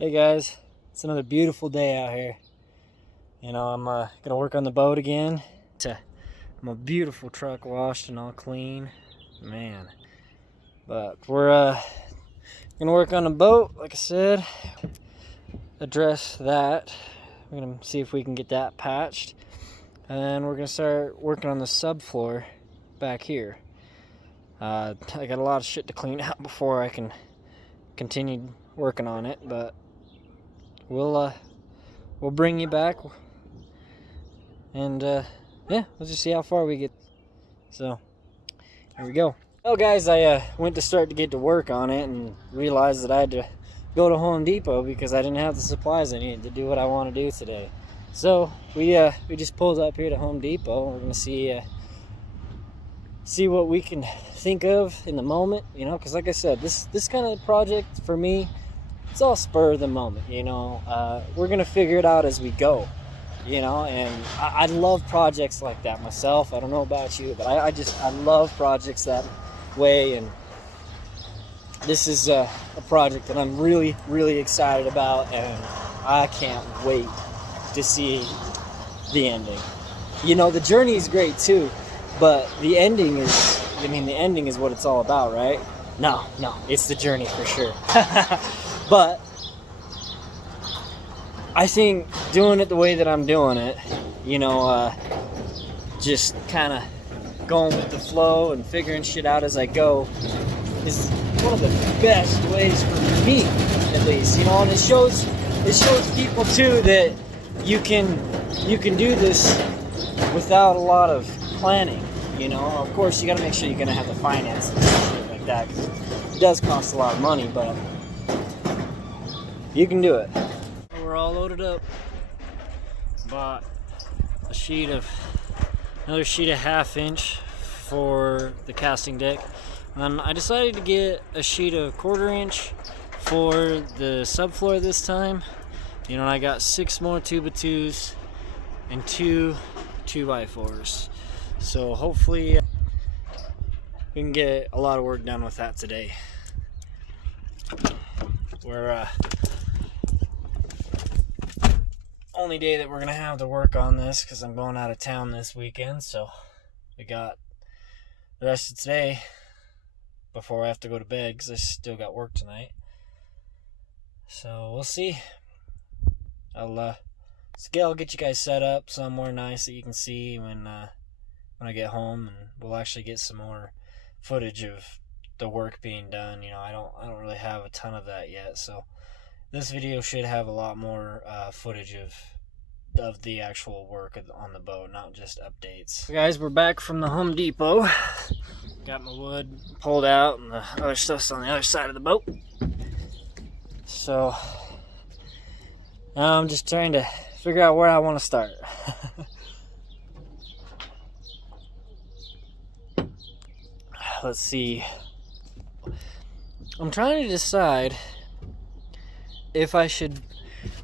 Hey guys, it's another beautiful day out here. You know, I'm gonna work on the boat again. My beautiful truck washed and all clean, man. But we're gonna work on the boat, like I said. Address that. We're gonna see if we can get that patched, and we're gonna start working on the subfloor back here. I got a lot of shit to clean out before I can continue working on it, but we'll bring you back, and yeah, let's just see how far we get. So here we go. Well guys, I went to start to get to work on it and realized that I had to go to Home Depot because I didn't have the supplies I needed to do what I want to do today. So we just pulled up here to Home Depot. We're gonna see what we can think of in the moment, you know, because like I said, this kind of project for me, it's all spur of the moment, you know. We're gonna figure it out as we go, you know, and I love projects like that myself. I don't know about you, but I love projects that way, and this is a project that I'm really, really excited about, and I can't wait to see the ending. You know, the journey is great too, but the ending is, the ending is what it's all about, right? No, it's the journey for sure. But I think doing it the way that I'm doing it, you know, just kind of going with the flow and figuring shit out as I go is one of the best ways for me, at least, you know. And it shows people too that you can do this without a lot of planning, you know. Of course, you got to make sure you're gonna have the finances and shit like that, because it does cost a lot of money, but you can do it. We're all loaded up. Bought another sheet of 1/2 inch for the casting deck, and I decided to get a sheet of 1/4 inch for the subfloor this time. You know, and I got 6 more 2x2s and 2 2x4s. So hopefully we can get a lot of work done with that today. We're only day that we're gonna have to work on this because I'm going out of town this weekend, so we got the rest of today before I have to go to bed because I still got work tonight. So we'll see. I'll get you guys set up somewhere nice that you can see when I get home, and we'll actually get some more footage of the work being done. You know, I don't really have a ton of that yet, so this video should have a lot more footage of the actual work on the boat, not just updates. So guys, we're back from the Home Depot. Got my wood pulled out, and the other stuff's on the other side of the boat. So now I'm just trying to figure out where I want to start. Let's see. I'm trying to decide if I should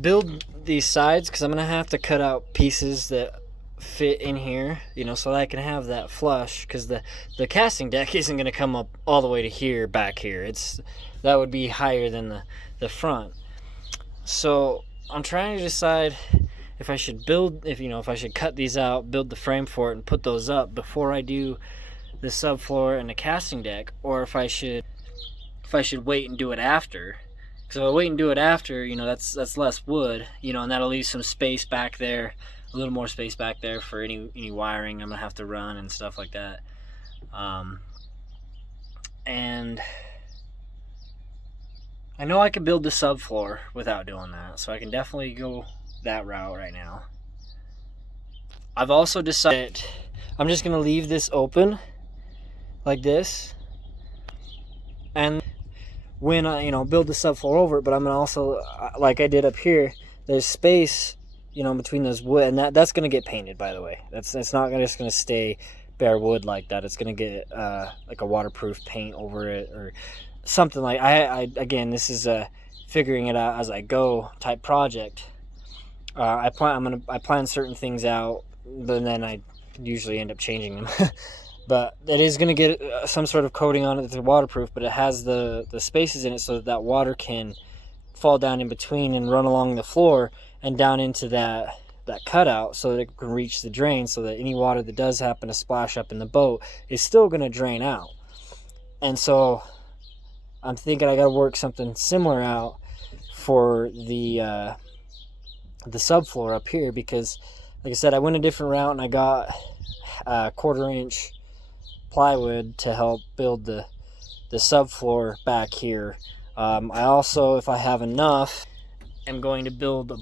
build these sides, because I'm going to have to cut out pieces that fit in here, you know, so that I can have that flush, because the casting deck isn't going to come up all the way to here, back here. That would be higher than the front. So I'm trying to decide if I should if I should cut these out, build the frame for it, and put those up before I do the subfloor and the casting deck, or if I should wait and do it after. Because if I wait and do it after, you know, that's less wood, you know, and that'll leave some space back there, a little more space back there for any wiring I'm gonna have to run and stuff like that. And I know I can build the subfloor without doing that, so I can definitely go that route right now. I've also decided I'm just gonna leave this open like this, and when I, you know, build the subfloor over it, but I'm gonna also, like I did up here, there's space, you know, between those wood, and that's gonna get painted, by the way. It's not just gonna stay bare wood like that. It's gonna get like a waterproof paint over it or something. Like again, this is a figuring it out as I go type project. I plan certain things out, but then I usually end up changing them. But it is going to get some sort of coating on it that's waterproof, but it has the spaces in it so that water can fall down in between and run along the floor and down into that cutout so that it can reach the drain, so that any water that does happen to splash up in the boat is still going to drain out. And so I'm thinking I got to work something similar out for the subfloor up here, because like I said, I went a different route and I got a 1/4 inch plywood to help build the subfloor back here. I also, if I have enough, am going to build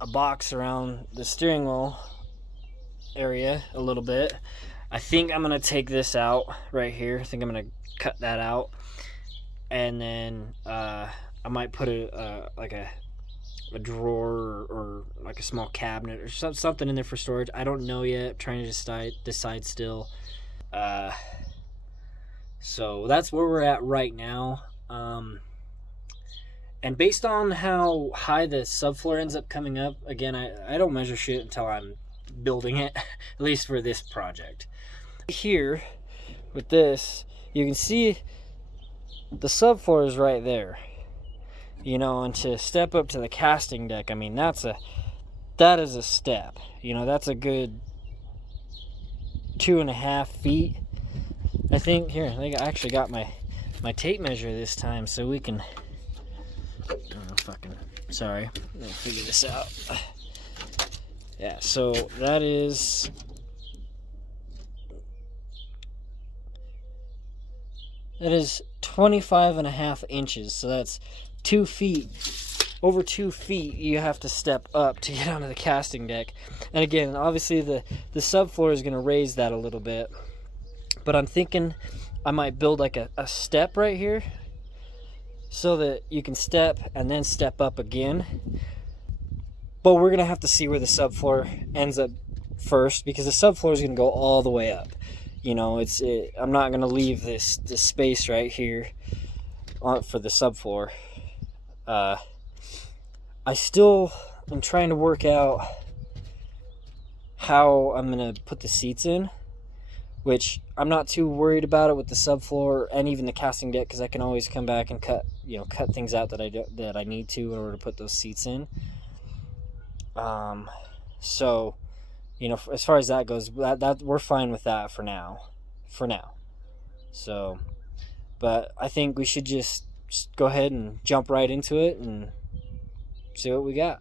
a box around the steering wheel area a little bit. I think I'm going to take this out right here. I think I'm going to cut that out, and then I might put like a drawer or like a small cabinet or something in there for storage. I don't know yet. I'm trying to decide still. So that's where we're at right now. And based on how high the subfloor ends up coming up, again, I don't measure shit until I'm building it, at least for this project. Here with this, you can see the subfloor is right there, you know, and to step up to the casting deck, I mean, that is a step, you know, that's a good 2.5 feet, I think. Here, I think I actually got my tape measure this time, so we can, sorry, let me figure this out. Yeah, so that is 25.5 inches, so that's 2 feet. Over 2 feet you have to step up to get onto the casting deck. And again, obviously the subfloor is going to raise that a little bit, but I'm thinking I might build like a step right here so that you can step and then step up again. But we're going to have to see where the subfloor ends up first, because the subfloor is going to go all the way up. You know, I'm not going to leave this space right here for the subfloor. I still am trying to work out how I'm going to put the seats in, which I'm not too worried about it with the subfloor and even the casting deck, because I can always come back and cut things out that I need to in order to put those seats in. So, you know, as far as that goes, that we're fine with that for now. So, but I think we should just go ahead and jump right into it and see what we got.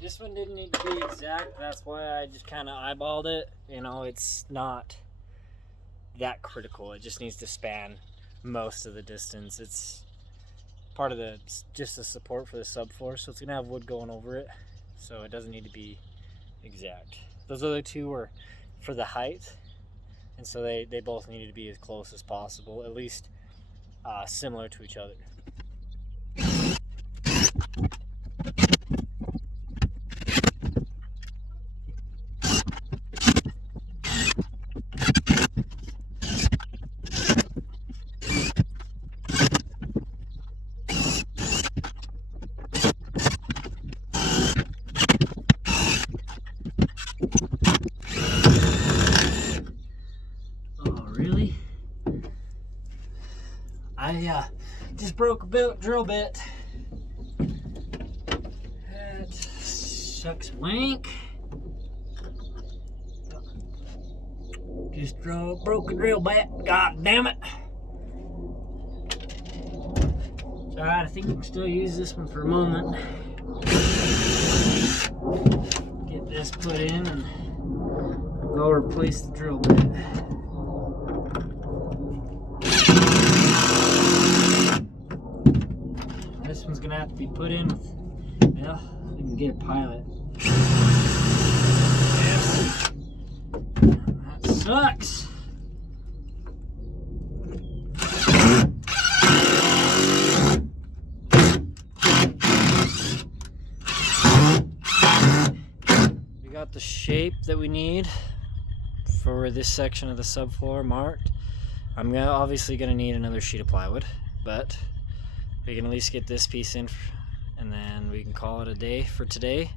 This one didn't need to be exact, that's why I just kind of eyeballed it. You know, it's not that critical. It just needs to span most of the distance. It's part of just the support for the subfloor, so it's gonna have wood going over it, so it doesn't need to be exact. Those other two were for the height, and so they both needed to be as close as possible, at least similar to each other. Really? I just broke a drill bit. That sucks wank. Just broke a drill bit. God damn it. Alright, I think we can still use this one for a moment. Get this put in and go replace the drill bit. This one's gonna have to be put in with, well, I can get a pilot. Yes. That sucks. got the shape that we need for this section of the subfloor marked. I'm obviously gonna need another sheet of plywood, but we can at least get this piece in, and then we can call it a day for today.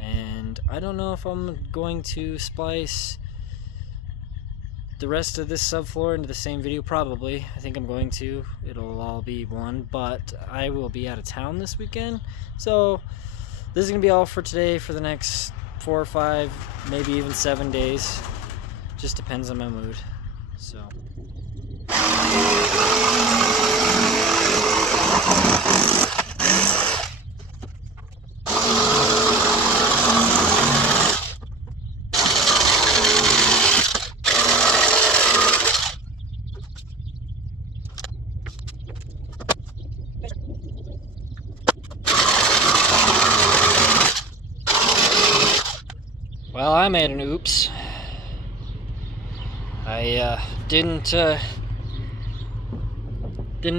And I don't know if I'm going to splice the rest of this subfloor into the same video. Probably. I think I'm going to. It'll all be one, but I will be out of town this weekend. So this is going to be all for today for the next 4 or 5, maybe even 7 days. Just depends on my mood. So. Well, I made an oops. I didn't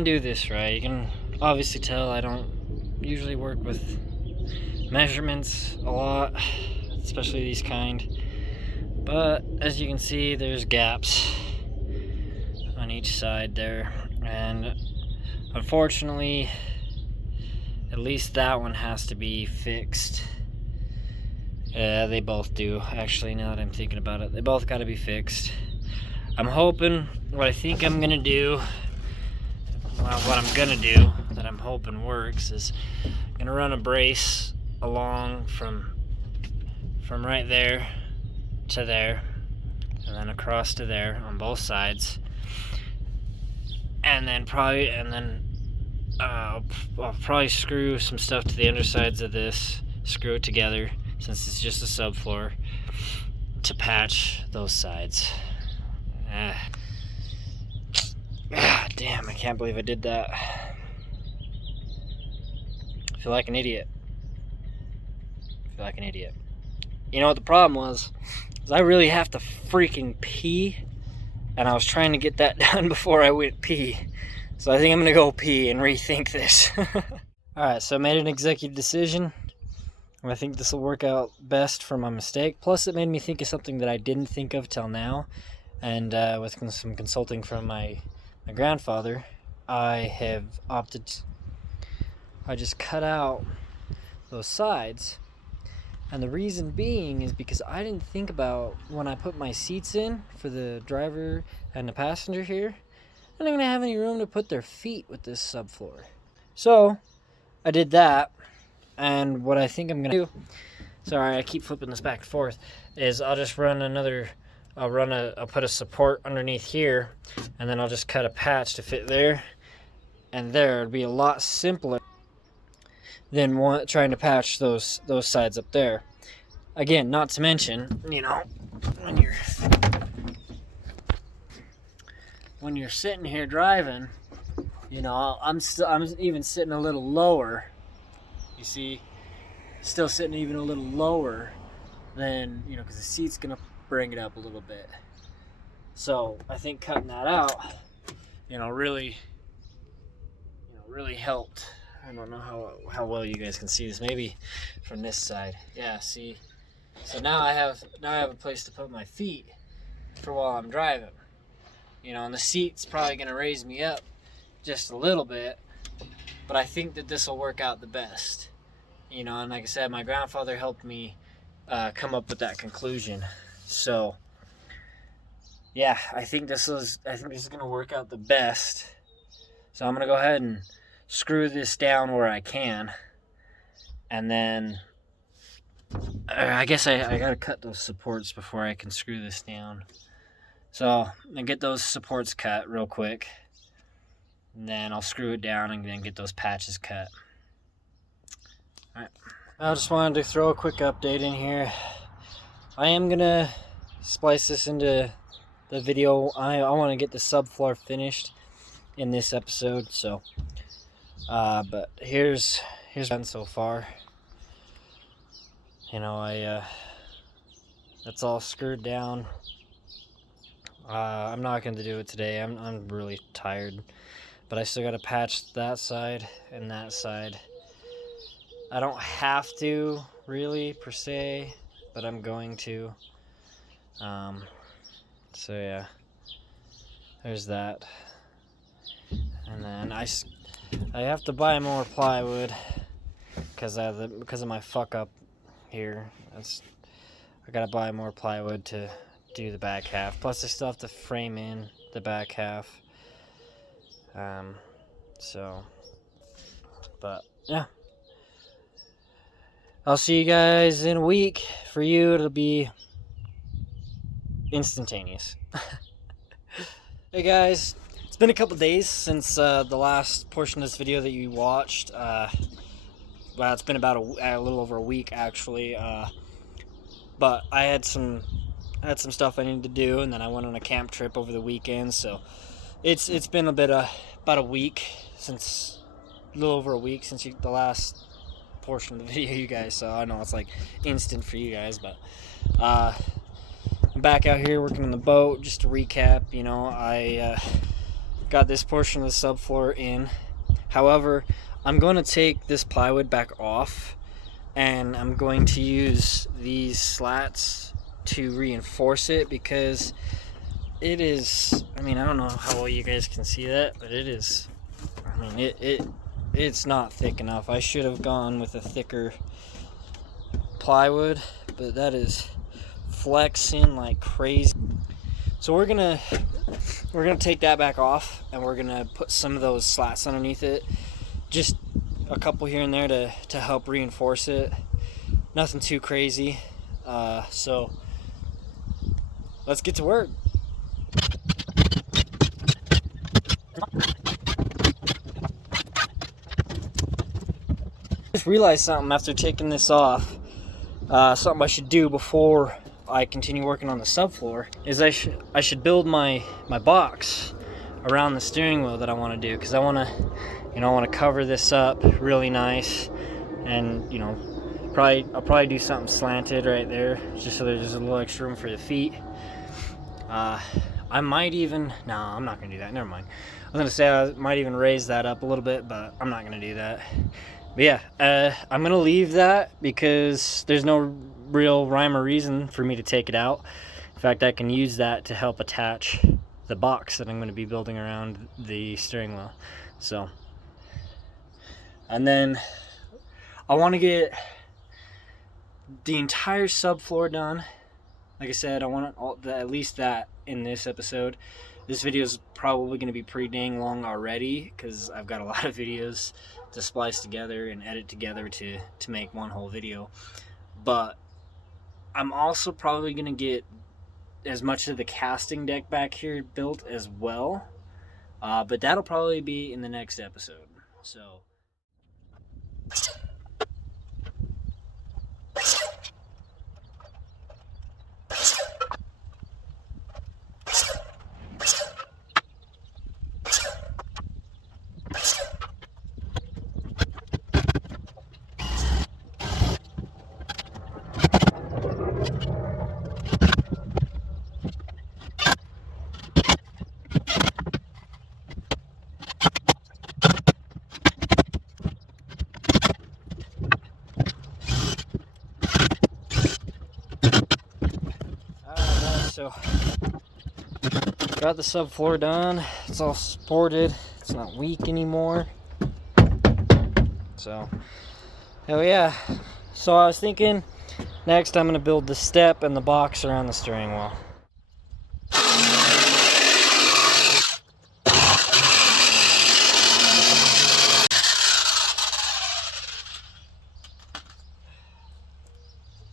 do this right. You can obviously tell I don't usually work with measurements a lot, especially these kind. But as you can see, there's gaps on each side there, and unfortunately, at least that one has to be fixed. Yeah, they both do, actually, now that I'm thinking about it. They both got to be fixed. I'm hoping, what I think I'm going to do, well, what I'm going to do, that I'm hoping works, is I'm going to run a brace along from right there to there, and then across to there on both sides. And then I'll probably screw some stuff to the undersides of this, screw it together, since it's just a subfloor, to patch those sides. Damn, I can't believe I did that. I feel like an idiot. You know what the problem was? Is I really have to freaking pee, and I was trying to get that done before I went pee. So I think I'm gonna go pee and rethink this. Alright, so I made an executive decision. I think this will work out best for my mistake. Plus, it made me think of something that I didn't think of till now. And with some consulting from my grandfather, I just cut out those sides. And the reason being is because I didn't think about when I put my seats in for the driver and the passenger here, I'm not going to have any room to put their feet with this subfloor. So, I did that. And what I think I'm going to do, sorry, I keep flipping this back and forth, is I'll just run I'll put a support underneath here, and then I'll just cut a patch to fit there and there. It'd be a lot simpler than trying to patch those sides up there. Again, not to mention, you know, when you're sitting here driving, you know, I'm even sitting a little lower. You see, still sitting even a little lower than, you know, because the seat's gonna bring it up a little bit. So I think cutting that out, you know, really helped. I don't know how well you guys can see this. Maybe from this side. Yeah, see. So now I have a place to put my feet for while I'm driving. You know, and the seat's probably gonna raise me up just a little bit, but I think that this will work out the best. You know, and like I said, my grandfather helped me come up with that conclusion. So, yeah, I think this is gonna work out the best. So I'm gonna go ahead and screw this down where I can, and then I guess I gotta cut those supports before I can screw this down. So I'm gonna get those supports cut real quick, and then I'll screw it down and then get those patches cut. Alright, I just wanted to throw a quick update in here. I am gonna splice this into the video. I want to get the subfloor finished in this episode, so but here's done so far. You know, that's all screwed down. I'm not going to do it today. I'm really tired, but I still got to patch that side and that side. I don't have to, really, per se. but I'm going to. So yeah, there's that. And then I have to buy more plywood because of my fuck up here. I gotta buy more plywood to do the back half. Plus I still have to frame in the back half. But yeah, I'll see you guys in a week. For you, it'll be instantaneous. Hey guys, it's been a couple days since the last portion of this video that you watched. Well, it's been about a little over a week actually. But I had some stuff I needed to do, and then I went on a camp trip over the weekend. So it's been about a week since. A little over a week since the last portion of the video, you guys. So I know it's like instant for you guys, but I'm back out here working on the boat. Just to recap, you know, I got this portion of the subfloor in. However, I'm going to take this plywood back off, and I'm going to use these slats to reinforce it because it is. I mean, I don't know how well you guys can see that, but it is. I mean, it's not thick enough. I should have gone with a thicker plywood, but that is flexing like crazy. So we're gonna take that back off, and we're gonna put some of those slats underneath it, just a couple here and there to help reinforce it. Nothing too crazy. So let's get to work. Just realized something after taking this off. Something I should do before I continue working on the subfloor is I should build my box around the steering wheel that I want to do, because I want to cover this up really nice, and I'll probably do something slanted right there just so there's a little extra room for the feet. I might even, no, I'm not gonna do that, never mind. I was gonna say I might even raise that up a little bit, but I'm not gonna do that. But yeah, I'm gonna leave that because there's no real rhyme or reason for me to take it out. In fact, I can use that to help attach the box that I'm gonna be building around the steering wheel. So, and then I want to get the entire subfloor done. Like I said, I want at least that in this episode. This video is probably going to be pretty dang long already because I've got a lot of videos to splice together and edit together to make one whole video. But I'm also probably going to get as much of the casting deck back here built as well. But that'll probably be in the next episode. So got the subfloor done. It's all supported. It's not weak anymore. So, hell yeah. So I was thinking next I'm going to build the step and the box around the steering wheel.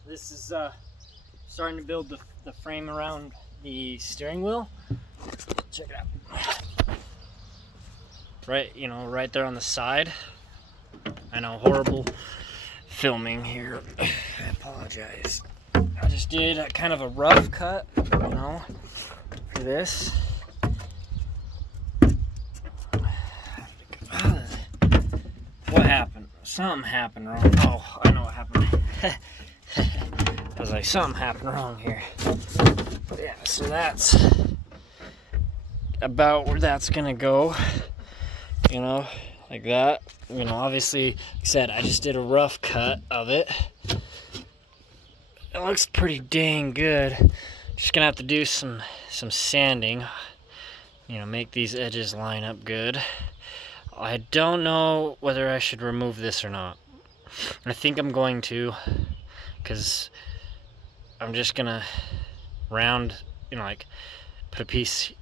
This is starting to build the frame around the steering wheel. Check it out. Right there on the side. I know, horrible filming here. I apologize. I just did kind of a rough cut, for this. What happened? Something happened wrong. Oh, I know what happened. I was like, something happened wrong here. Yeah, so that's about where that's gonna go, like that. Obviously, like I said, I just did a rough cut of it. it looks pretty dang good. Just gonna have to do some sanding, you know, make these edges line up good. I don't know whether I should remove this or not. I think I'm going to, because I'm just gonna round, you know, like put a piece.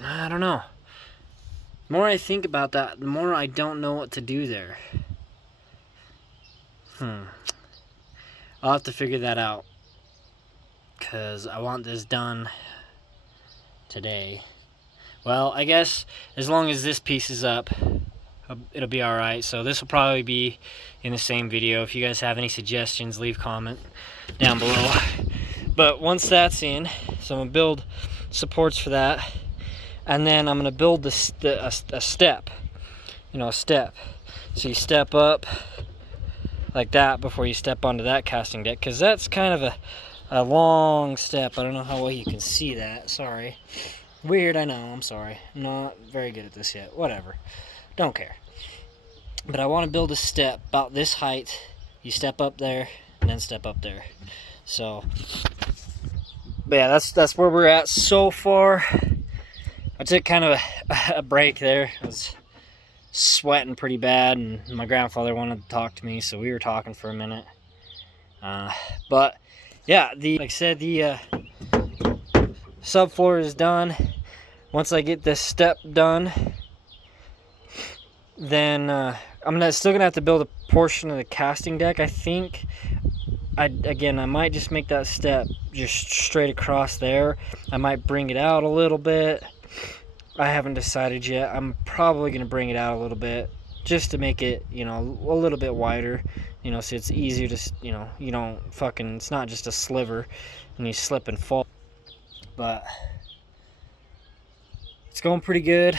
I don't know. The more I think about that, the more I don't know what to do there. I'll have to figure that out, because I want this done today. Well, I guess as long as this piece is up, it'll be alright. So this will probably be in the same video. If you guys have any suggestions, leave a comment down below. But once that's in, so I'm going to build supports for that. And then I'm going to build a step. You know, a step. So you step up like that before you step onto that casting deck. Because that's kind of a long step. I don't know how well you can see that. Sorry. Weird, I know, I'm sorry. I'm not very good at this yet. Whatever. Don't care. But I want to build a step about this height. You step up there, and then step up there. So, but yeah, that's where we're at so far. I took kind of a break there. I was sweating pretty bad, and my grandfather wanted to talk to me, so we were talking for a minute. But yeah, like I said, the subfloor is done. Once I get this step done, then I'm still gonna have to build a portion of the casting deck. I think I might just make that step just straight across there. I might bring it out a little bit. I haven't decided yet. I'm probably gonna bring it out a little bit just to make it, you know, a little bit wider, you know, so it's easier to, you know, you don't fucking, it's not just a sliver and you slip and fall. But it's going pretty good.